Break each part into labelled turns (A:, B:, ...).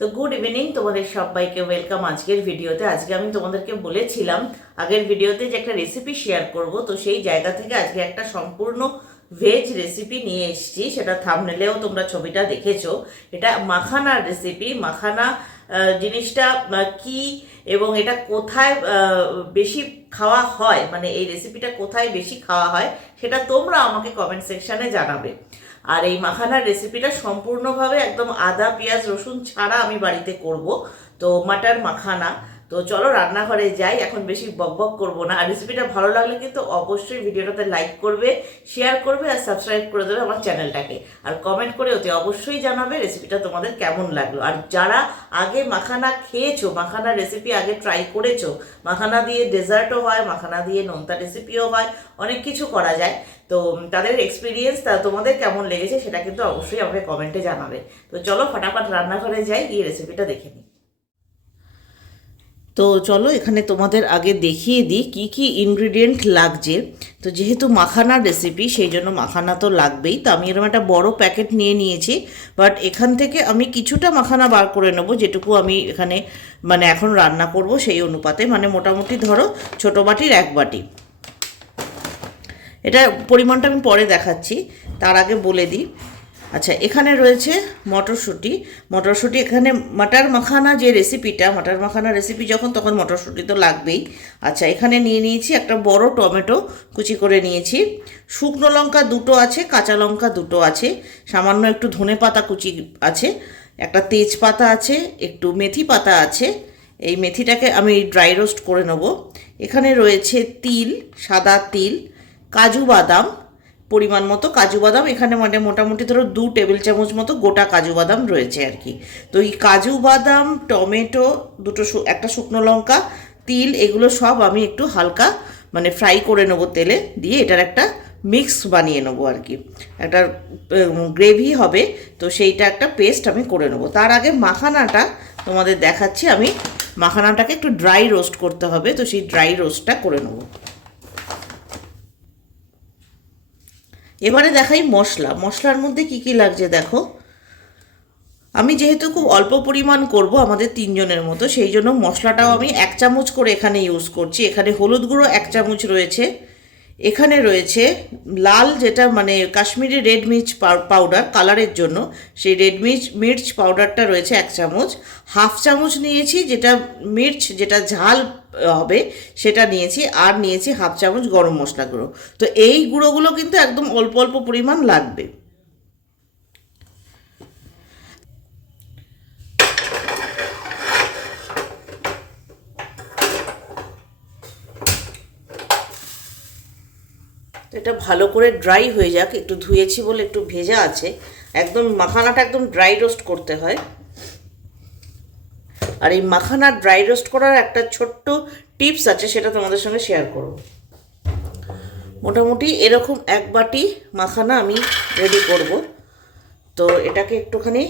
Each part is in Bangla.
A: তো গুড ইভিনিং তোমাদের সবাইকে ওয়েলকাম আজকের ভিডিওতে। আজকে আমি তোমাদেরকে বলেছিলাম, আগের ভিডিওতে যে একটা রেসিপি শেয়ার করব, তো সেই জায়গা থেকে আজকে একটা সম্পূর্ণ ভেজ রেসিপি নিয়ে এসেছি, সেটা থামনেলেও তোমরা ছবিটা দেখেছ। এটা মাখানার রেসিপি মাখানা জিনিসটা কি এবং এটা কোথায় বেশি খাওয়া হয় মানে এই রেসিপিটা কোথায় বেশি খাওয়া হয়, সেটা তোমরা আমাকে কমেন্ট সেকশানে জানাবে। আর এই মাখানার রেসিপিটা সম্পূর্ণভাবে একদম আদা, পেঁয়াজ, রসুন ছাড়া আমি বাড়িতে করব। তো মাটার মাখানা। তো চলো রান্নাঘরে যাই, এখন বেশি বক বক করব না। আর রেসিপিটা ভালো লাগলে কিন্তু অবশ্যই ভিডিওটাতে লাইক করবে শেয়ার করবে আর সাবস্ক্রাইব করে দেবে আমার চ্যানেলটাকে আর কমেন্ট করে ওতে অবশ্যই জানাবে রেসিপিটা তোমাদের কেমন লাগল। আর যারা আগে মাখানা খেয়েছো মাখানা রেসিপি আগে ট্রাই করেছ, মাখানা দিয়ে ডেজার্টও হয়, মাখানা দিয়ে নোনতা রেসিপিও হয়, অনেক কিছু করা যায়। তো তাদের এক্সপিরিয়েন্স তা তোমাদের কেমন লেগেছে সেটা কিন্তু অবশ্যই আমাকে কমেন্টে জানাবে। তো চলো ফটাফট রান্নাঘরে যাই, গিয়ে রেসিপিটা দেখে নিই। তো চলো এখানে তোমাদের আগে দেখিয়ে দিই কি কি ইনগ্রিডিয়েন্ট লাগছে। তো যেহেতু মাখানার রেসিপি সেই জন্য মাখানা তো লাগবেই। তো আমি এরকম একটা বড় প্যাকেট নিয়ে নিয়েছি। বাট এখান থেকে আমি কিছুটা মাখানা বার করে নেব, যেটুকু আমি এখানে মানে এখন রান্না করব সেই অনুপাতে। মানে মোটামুটি ধরো ছোটো বাটির এক বাটি। এটা পরিমাণটা আমি পরে দেখাচ্ছি। তার আগে বলে দিই। আচ্ছা এখানে রয়েছে মটরশুঁটি। মটরশুঁটি এখানে মাটার মাখানা যে রেসিপিটা মাটার মাখানা রেসিপি যখন তখন মটরশুঁটি তো লাগবেই। আচ্ছা এখানে নিয়ে নিয়েছি একটা বড় টমেটো, কুচি করে নিয়েছি। শুকনো লঙ্কা দুটো আছে, কাঁচা লঙ্কা দুটো আছে, সামান্য একটু ধনে পাতা কুচি আছে, একটা তেজপাতা আছে, একটু মেথি পাতা আছে। এই মেথিটাকে আমি ড্রাই রোস্ট করে নেব। এখানে রয়েছে তিল, সাদা তিল, কাজু বাদাম পরিমাণ মতো কাজু বাদাম। এখানে মানে মোটামুটি ধরো দু টেবিল চামচ মতো গোটা কাজু বাদাম রয়েছে আর কি। তো এই কাজু বাদাম, টমেটো, দুটো একটা শুকনো লঙ্কা, তিল, এগুলো সব আমি একটু হালকা মানে ফ্রাই করে নেব তেলে দিয়ে এটার একটা মিক্স বানিয়ে নেব আর কি। একটা গ্রেভি হবে, তো সেইটা একটা পেস্ট আমি করে নেব। তার আগে মাখানাটা তোমাদের দেখাচ্ছি। আমি মাখানাটাকে একটু ড্রাই রোস্ট করতে হবে, তো সেই ড্রাই রোস্টটা করে নেব। এবারে দেখাই মশলা। মশলার মধ্যে কি কি লাগছে দেখো। আমি যেহেতু খুব অল্প পরিমাণ করব আমাদের তিনজনের মতো, সেই জন্য মশলাটাও আমি এক চামচ করে এখানে ইউজ করছি। এখানে হলুদ গুঁড়ো এক চামচ রয়েছে। এখানে রয়েছে লাল যেটা মানে কাশ্মীরি রেড মির্চ পাউডার কালারের জন্য, সেই রেড মির্চ মির্চ পাউডারটা রয়েছে এক চামচ। হাফ চামচ নিয়েছি যেটা মির্চ, যেটা ঝাল হবে, সেটা নিয়েছি। আর নিয়েছি হাফ চামচ গরম মশলা গুঁড়ো। তো এই গুঁড়োগুলো কিন্তু একদম অল্প অল্প পরিমাণ লাগবে। এটা ভালো করে ড্রাই হয়ে যাক। একটু ধুয়েছি বলে একটু ভেজা আছে। একদম মাখানাটা একদম ড্রাই রোস্ট করতে হয়। আর এই মাখানা ড্রাই রোস্ট করার একটা ছোট্ট টিপস আছে, সেটা তোমাদের সঙ্গে শেয়ার করব। মোটামুটি এরকম এক বাটি মাখানা আমি রেডি করব। তো এটাকে একটুখানি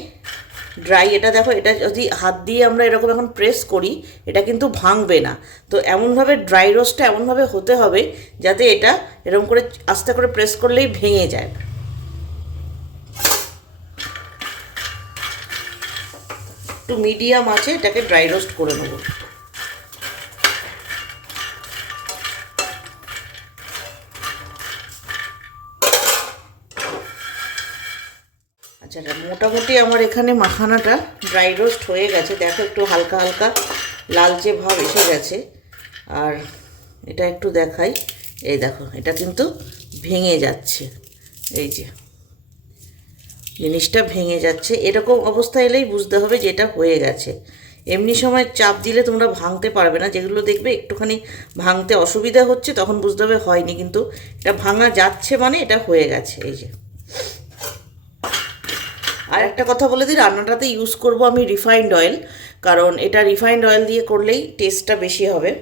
A: ড্রাই এটা দেখো, এটা যদি হাত দিয়ে আমরা এরকম এখন প্রেস করি, এটা কিন্তু ভাঙবে না। তো এমনভাবে ড্রাই রোস্টটা এমনভাবে হতে হবে, যাতে এটা এরকম করে আস্তে করে প্রেস করলেই ভেঙে যায়। একটু মিডিয়াম আছে, এটাকে ড্রাই রোস্ট করে নেব। আচ্ছা মোটামুটি আমার এখানে মাখানাটা ড্রাই রোস্ট হয়ে গেছে। দেখো, একটু হালকা হালকা লালচে ভাব এসে গেছে। আর এটা একটু দেখাই। এই দেখো, এটা কিন্তু ভেঙে যাচ্ছে। এই যে। জিনিসটা ভেঙে যাচ্ছে। এরকম অবস্থা এলেই বুঝতে হবে যে এটা হয়ে গেছে। এমনি সময় চাপ দিলে তোমরা ভাঙতে পারবে না। যেগুলো দেখবে একটুখানি ভাঙতে অসুবিধা হচ্ছে, তখন বুঝতে হবে হয়নি। কিন্তু এটা ভাঙা যাচ্ছে মানে এটা হয়ে গেছে। এই যে। আর একটা কথা বলে দিই, রান্নাটাতে ইউজ করব আমি রিফাইন্ড অয়েল কারণ এটা রিফাইন্ড অয়েল দিয়ে করলেই টেস্টটা বেশি হবে।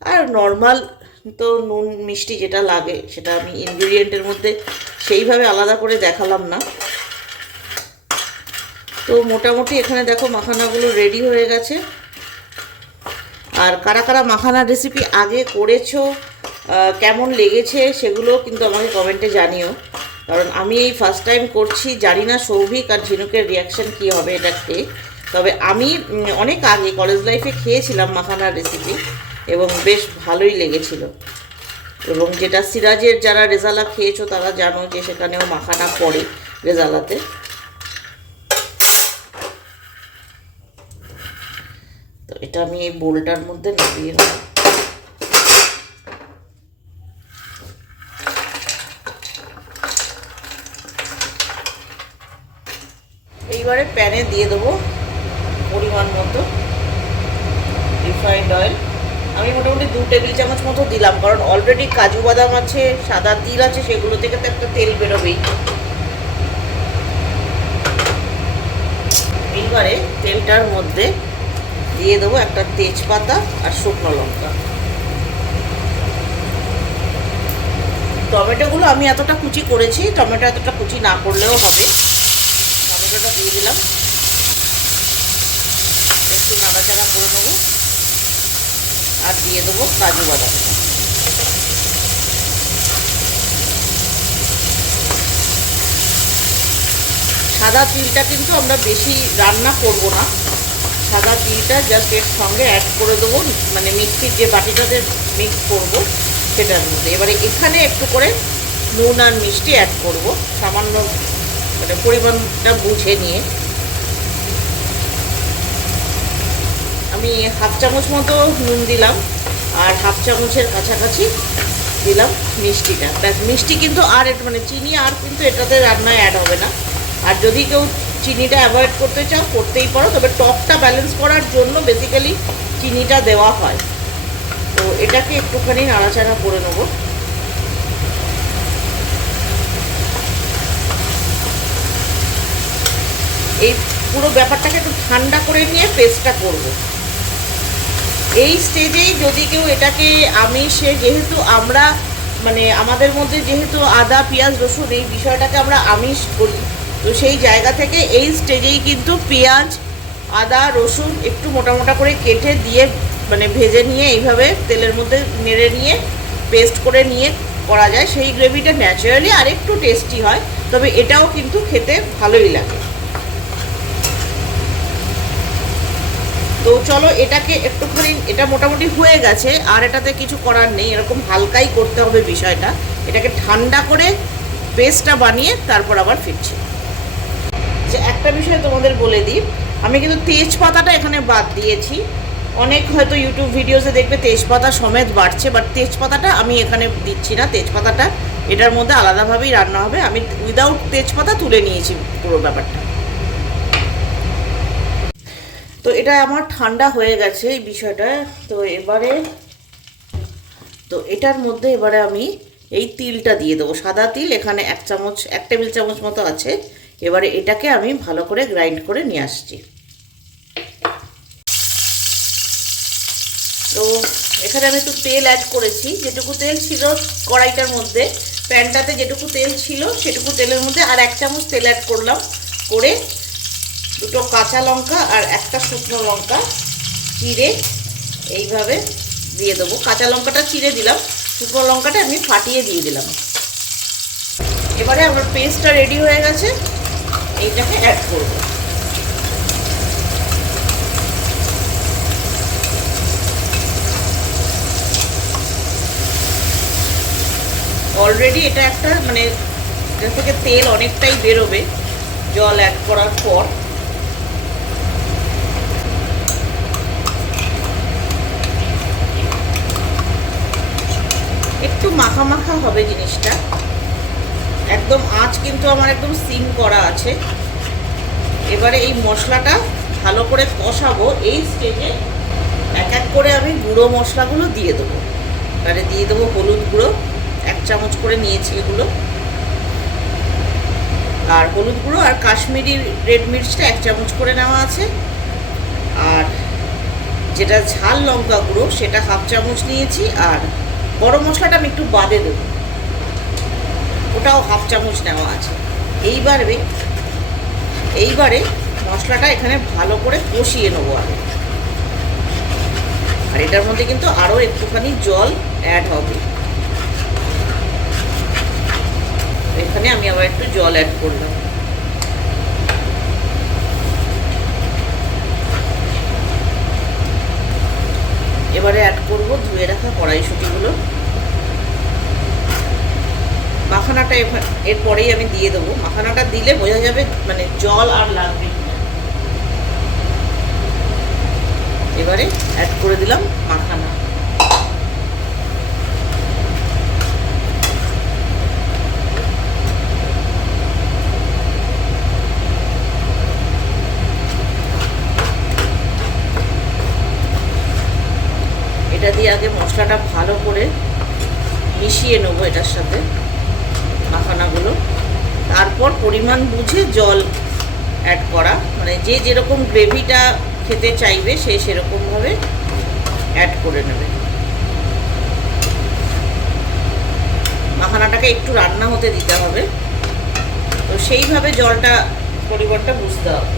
A: আর নর্মাল তো নুন, মিষ্টি যেটা লাগে, সেটা আমি ইনগ্রিডিয়েন্টের মধ্যে সেইভাবে আলাদা করে দেখালাম না। তো মোটামুটি এখানে দেখো মাখানাগুলো রেডি হয়ে গেছে। আর কারা কারা মাখানার রেসিপি আগে করেছ কেমন লেগেছে সেগুলো কিন্তু আমাকে কমেন্টে জানিও। কারণ আমি এই ফার্স্ট টাইম করছি, জানি না সৌভিক আর ঝিনুকের রিয়াকশান কী হবে এটা খেয়ে তবে আমি অনেক আগে কলেজ লাইফে খেয়েছিলাম মাখানার রেসিপি এবং বেশ ভালোই লেগেছিল। এবং যেটা সিরাজের যারা রেজালা খেয়েছো তারা জানো যে সেখানেও মাখানা পড়ে রেজালাতে। এটা আমি এই বোলটার মধ্যে নামিয়ে নেব। এইবারে প্যানে দিয়ে দেবো পরিমাণ মতো রিফাইন্ড অয়েল। আমি মোটামুটি দু টেবিল চামচ মতো দিলাম, কারণ অলরেডি কাজু বাদাম আছে, সাদা তিল আছে, সেগুলো থেকে তো একটা তেল বেরোবেই। এইবারে তেলটার মধ্যে দিয়ে দেবো একটা তেজপাতা আর শুকনো লঙ্কা। টমেটোগুলো আমি এতটা কুচি করেছি, টমেটো এতটা কুচি না করলেও হবে। টমেটোটা দিয়ে দিলাম। একটু নাড়াচাড়া করে নেব। আর দিয়ে দেবো কাজু বাদাম। সাদা তিলটা কিন্তু আমরা বেশি রান্না করব না। সাদা তিলটা জাস্ট এর সঙ্গে অ্যাড করে দেবো মানে মিক্সির যে বাটিটাতে মিক্স করব সেটার মধ্যে। এবারে এখানে একটু করে নুন আর মিষ্টি অ্যাড করব, সামান্য মানে পরিমাণটা বুঝে নিয়ে। আমি হাফ চামচ মতো নুন দিলাম, আর হাফ চামচের কাছাকাছি দিলাম মিষ্টিটা। ব্যাস, মিষ্টি কিন্তু আর মানে চিনি আর কিন্তু এটাতে রান্নায় অ্যাড হবে না। আর যদি কেউ চিনিটা অ্যাভয়েড করতে চাও, করতেই পারো। তবে টকটা ব্যালেন্স করার জন্য বেসিক্যালি চিনিটা দেওয়া হয়। তো এটাকে একটুখানি নাড়াচাড়া করে নেব। এই পুরো ব্যাপারটাকে একটু ঠান্ডা করে নিয়ে পেস্টটা করব। এই স্টেজেই যদি কেউ এটাকে আমিষে যেহেতু আমরা মানে আমাদের মধ্যে যেহেতু আদা, পেঁয়াজ, রসুন, এই বিষয়টাকে আমরা আমিষ করি তো সেই জায়গা থেকে এই স্টেজেই কিন্তু পেঁয়াজ, আদা, রসুন একটু মোটা মোটা করে কেটে দিয়ে মানে ভেজে নিয়ে এইভাবে তেলের মধ্যে নেড়ে নিয়ে পেস্ট করে নিয়ে করা যায়। সেই গ্রেভিটা ন্যাচারালি আর একটু টেস্টি হয়, তবে এটাও কিন্তু খেতে ভালোই লাগে। তো চলো এটাকে একটুখানি, এটা মোটামুটি হয়ে গেছে, আর এটাতে কিছু করার নেই। এরকম হালকাই করতে হবে বিষয়টা। এটাকে ঠান্ডা করে পেস্টটা বানিয়ে তারপর আবার ফিরছি। যে একটা বিষয় তোমাদের বলে দিই, আমি কিন্তু তেজপাতাটা এখানে বাদ দিয়েছি। অনেক হয়তো ইউটিউব ভিডিওসে দেখবে তেজপাতা সমেত বাড়ছে বাট তেজপাতাটা আমি এখানে দিচ্ছি না। তেজপাতাটা এটার মধ্যে আলাদাভাবেই রান্না হবে। আমি উইদাউট তেজপাতা তুলে নিয়েছি পুরো ব্যাপারটা। তো এটা আমার ঠান্ডা হয়ে গেছে এই বিষয়টা। তো এবারে, তো এটার মধ্যে এবারে আমি এই তিলটা দিয়ে দেবো। সাদা তিল এখানে এক চামচ, এক টেবিল চামচ মতো আছে। এবারে এটাকে আমি ভালো করে গ্রাইন্ড করে নিয়ে আসছি। তো এখানে আমি একটু তেল অ্যাড করেছি। যেটুকু তেল ছিল কড়াইটার মধ্যে, প্যানটাতে যেটুকু তেল ছিল সেটুকু তেলের মধ্যে আর এক চামচ তেল অ্যাড করলাম করে দুটো কাঁচা লঙ্কা আর একটা শুকনো লঙ্কা চিড়ে এইভাবে দিয়ে দেবো। কাঁচা লঙ্কাটা চিড়ে দিলাম, শুকনো লঙ্কাটা আমি ফাটিয়ে দিয়ে দিলাম। এবারে আমার পেস্টটা রেডি হয়ে গেছে। এইটাকে অ্যাড করব। অলরেডি এটা একটা মানে এটা থেকে তেল অনেকটাই বেরোবে, জল অ্যাড করার পর। একটু মাখা মাখা হবে জিনিসটা। একদম আঁচ কিন্তু আমার একদম সিম করা আছে। এবারে এই মশলাটা ভালো করে কষাবো। এই স্টেজে এক এক করে আমি গুঁড়ো মশলাগুলো দিয়ে দেবো। এবারে দিয়ে দেবো হলুদ গুঁড়ো, এক চামচ করে নিয়েছি এগুলো। আর হলুদ গুঁড়ো আর কাশ্মীরি রেড মির্চটা এক চামচ করে নেওয়া আছে। আর যেটা ঝাল লঙ্কা গুঁড়ো, সেটা হাফ চামচ নিয়েছি। আর গরম মশলাটা আমি একটু বাদে দেবো। ওটাও হাফ চামচ নেওয়া আছে। এইবারে এইবারে মশলাটা এখানে ভালো করে কষিয়ে নেব আমি। আর এটার মধ্যে কিন্তু আরও একটুখানি জল অ্যাড হবে। এখানে আমি আবার একটু জল অ্যাড করলাম। এবারে অ্যাড করব ধুয়ে রাখা কড়াইশুটিগুলো। মাখানাটা এরপরেই আমি দিয়ে দেবো। মাখানাটা দিলে বোঝা যাবে মানে জল আর লাগবে। এবারে অ্যাড করে দিলাম মাখানা। এটা দিয়ে আগে মশলাটা ভালো করে মিশিয়ে নেব এটার সাথে। মাখানাগুলো তারপর পরিমাণ বুঝে জল অ্যাড করা। মানে যে যেরকম গ্রেভিটা খেতে চাইবে, সে সেরকমভাবে অ্যাড করে নেবে। মাখানাটাকে একটু রান্না হতে দিতে হবে। তো সেইভাবে জলটা, পরিমাণটা বুঝতে হবে।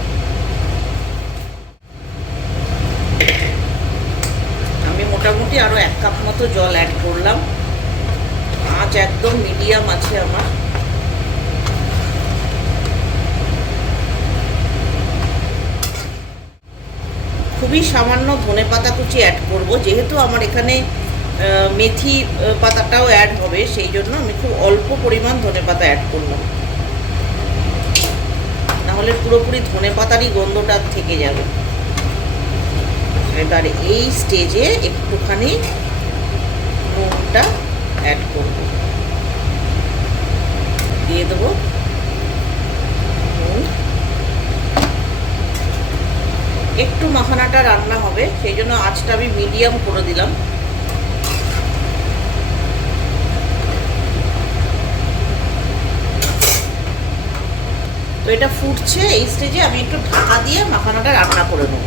A: আমি মোটামুটি আরও এক কাপ মতো জল অ্যাড করলাম। আঁচ একদম মিডিয়াম আছে আমার। খুবই সামান্য ধনে পাতা কুচি অ্যাড করব, যেহেতু আমার এখানে মেথি পাতাটাও অ্যাড হবে, সেই জন্য আমি খুব অল্প পরিমাণ ধনে পাতা অ্যাড করলাম। নাহলে পুরোপুরি ধনে পাতারই গন্ধটা থেকে যাবে। এবার এই স্টেজে একটুখানি নুনটা অ্যাড করব। দিয়ে দেবো। একটু মাখানাটা রান্না হবে, সেই জন্য আঁচটা আমি মিডিয়াম করে দিলাম। তো এটা ফুটছে, এই স্টেজে আমি একটু ঢাকা দিয়ে মাখানাটা রান্না করে নেব।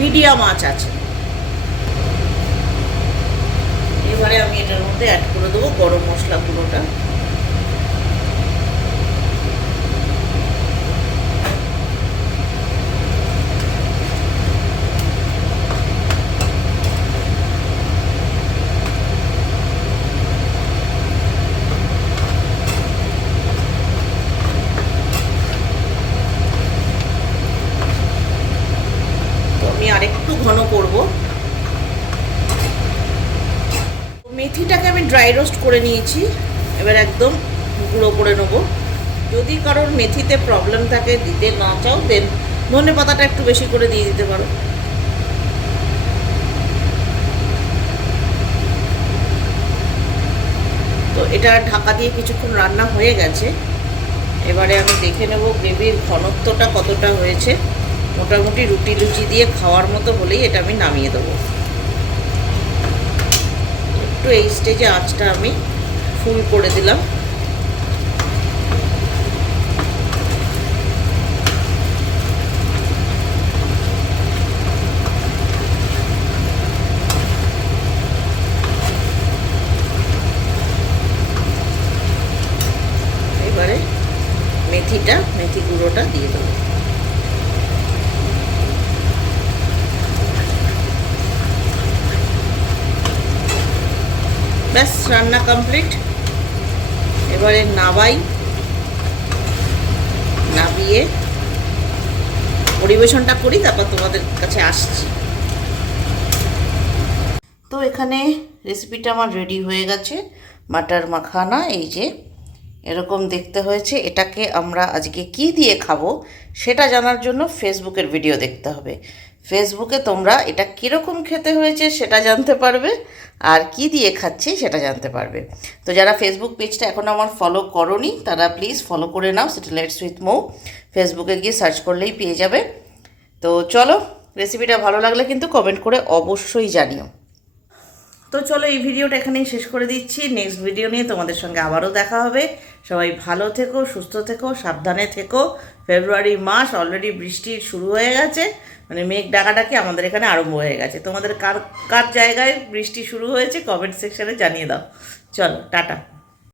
A: মিডিয়াম আঁচ আছে। এবারে আমি এটার মধ্যে অ্যাড করে দেবো গরম মশলা গুঁড়োটা তো আমি আরেকটু ঘন করব মেথিটাকে আমি ড্রাই রোস্ট করে নিয়েছি। এবার একদম গুঁড়ো করে নেব। যদি কারোর মেথিতে প্রবলেম থাকে, দিতে না চাও দেন ধনে পাতাটা একটু বেশি করে দিয়ে দিতে পারো। তো এটা ঢাকা দিয়ে কিছুক্ষণ রান্না হয়ে গেছে। এবারে আমি দেখে নেব গ্রেভির ঘনত্বটা কতটা হয়েছে। মোটামুটি রুটি লুচি দিয়ে খাওয়ার মতো হলেই এটা আমি নামিয়ে দেবো। এই স্টেজে আঁচটা আমি ফুল করে দিলাম এবারে মেথিটা মেথি গুঁড়োটা দিয়ে দেবো ব্যাস রান্না কমপ্লিট এবারে নাবাই, নাবিয়ে পরিবেশনটা করি, তারপর তোমাদের কাছে আসছি। তো এখানে রেসিপিটা আমার রেডি হয়ে গেছে বাটার মাখানা, এই যে এরকম দেখতে হয়েছে, এটাকে আমরা আজকে কি দিয়ে খাব সেটা জানার জন্য ফেসবুকের ভিডিও দেখতে হবে। ফেসবুকে তোমরা এটা কীরকম খেতে হয়েছে সেটা জানতে পারবে, আর কি দিয়ে খাচ্ছি সেটা জানতে পারবে। তো যারা ফেসবুক পেজটা এখনও আমার ফলো করনি, তারা প্লিজ ফলো করে নাও স্যাটেলাইটস উইথ মৌ ফেসবুকে গিয়ে সার্চ করলেই পেয়ে যাবে। তো চলো রেসিপিটা ভালো লাগলে কিন্তু কমেন্ট করে অবশ্যই জানিও। তো চলো, এই ভিডিওটা এখানেই শেষ করে দিচ্ছি। নেক্সট ভিডিও নিয়ে তোমাদের সঙ্গে আবারও দেখা হবে। সবাই ভালো থেকো, সুস্থ থেকো, সাবধানে থেকো। ফেব্রুয়ারি মাস অলরেডি বৃষ্টি শুরু হয়ে গেছে। মানে মেঘ ডাকাডাকি আমাদের এখানে আরম্ভ হয়ে গেছে। তোমাদের কার কার জায়গায় বৃষ্টি শুরু হয়েছে কমেন্ট সেকশানে জানিয়ে দাও। চলো, টাটা।